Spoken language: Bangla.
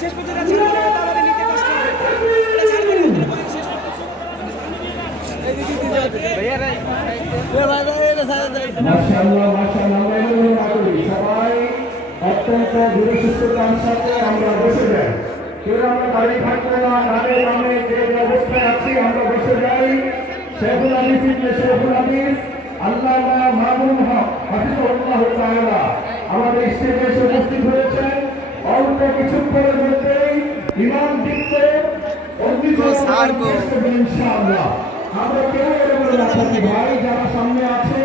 শেষ পর্যন্ত ছাড়বো না, এটা আমাদের নিতে কষ্ট হবে। এটা ছাড়বো না, এটা পর্যন্ত শেষ পর্যন্ত। মাশাআল্লাহ মাশাআল্লাহ, সবাই অত্যন্ত দূরসূত্রতার সাথে আমরা বসে যাই। কেউ আমরা দাঁড়িয়ে থাকবো না, দাঁড়িয়ে নামে যে অবস্থায় আছি আমরা বসে যাই। শেখুল হাদিস ইবনে শেখুল হাদিস আল্লামা মামুনুল হক হাফিজাহুল্লাহ তাআলা আমাদের স্টেজে এসে উপস্থিত হয়েছেন। অল্প কিছুক্ষণের মধ্যেই ইমাম দিচ্ছে ইনশাআল্লাহ। আমরা কেউ এরকম ভাই যারা সামনে আছে